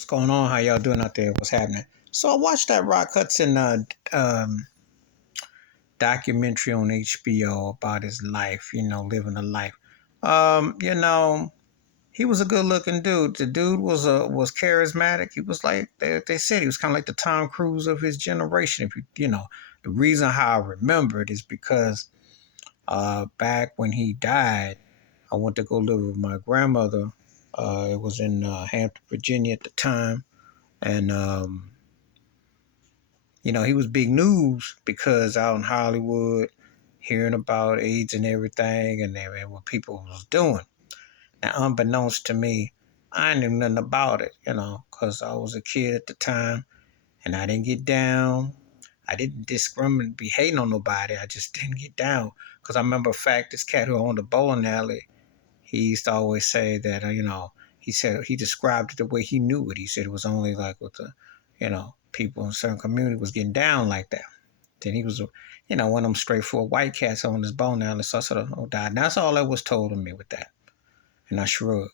What's going on? How y'all doing out there? What's happening? So I watched that Rock Hudson documentary on HBO about his life, living a life. Um, you know, he was a good looking dude. The dude was charismatic. He was like they said he was kind of like the Tom Cruise of his generation. If the reason how I remember it is because back when he died, I went to go live with my grandmother. It was in Hampton, Virginia at the time, and he was big news because out in Hollywood, hearing about AIDS and everything, and what people was doing. Now, unbeknownst to me, I knew nothing about it, because I was a kid at the time, and I didn't get down. I didn't discriminate, be hating on nobody. I just didn't get down. Because I remember a fact, this cat who owned the bowling alley, he used to always say that, he said he described it the way he knew it. He said it was only like with the, people in certain community was getting down like that. Then he was, one of them straightforward white cats on his bone alley. So I sort of, oh, died. And that's all that was told to me with that. And I shrugged,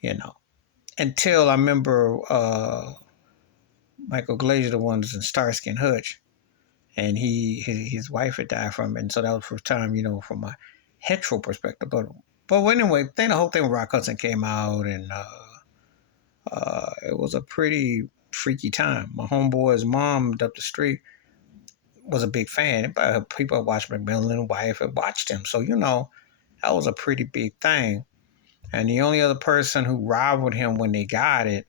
you know, until I remember Michael Glazer, the one that's in Starsky and Hutch, and his wife had died from it, and so that was the first time, from a hetero perspective. But anyway, then the whole thing with Rock Hudson came out, and it was a pretty freaky time. My homeboy's mom up the street was a big fan. But people watched McMillan, wife had watched him, so that was a pretty big thing. And the only other person who rivaled him when they got it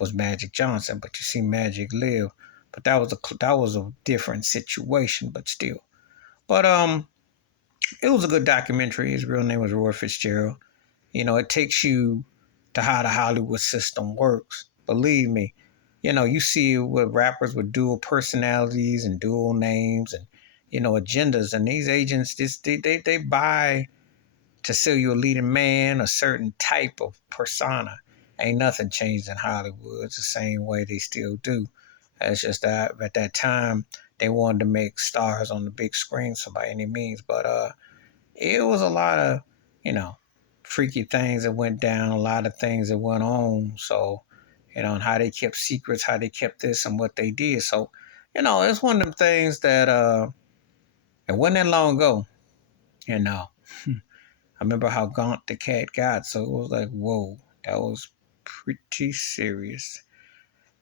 was Magic Johnson. But you see, Magic live. But that was a different situation, but still. But it was a good documentary. His real name was Roy Fitzgerald. It takes you to how the Hollywood system works. Believe me, you see what rappers with dual personalities and dual names and agendas, and these agents they buy to sell you a leading man, a certain type of persona. Ain't nothing changed in Hollywood. It's the same way they still do. It's just that at that time they wanted to make stars on the big screen, so by any means. But it was a lot of, you know, freaky things that went down, a lot of things that went on. So, and how they kept secrets, how they kept this and what they did. So, it's one of them things that it wasn't that long ago, you know. I remember how gaunt the cat got, so it was like, whoa, that was pretty serious.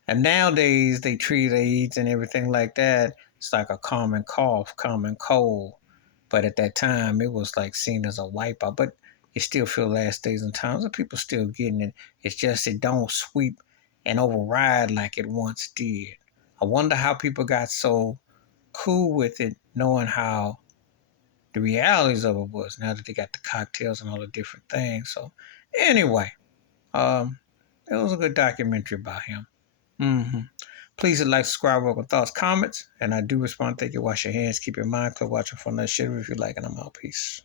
And nowadays they treat AIDS and everything like that. It's like a common cough, common cold. But at that time, it was like seen as a wipeout. But you still feel last days and times, and people still getting it. It's just it don't sweep and override like it once did. I wonder how people got so cool with it, knowing how the realities of it was. Now that they got the cocktails and all the different things. So anyway, it was a good documentary about him. Mm-hmm. Please like, subscribe, welcome thoughts, comments, and I do respond. Thank you. Wash your hands, keep your mind clear, watching for another shit if you like, and I'm out. Peace.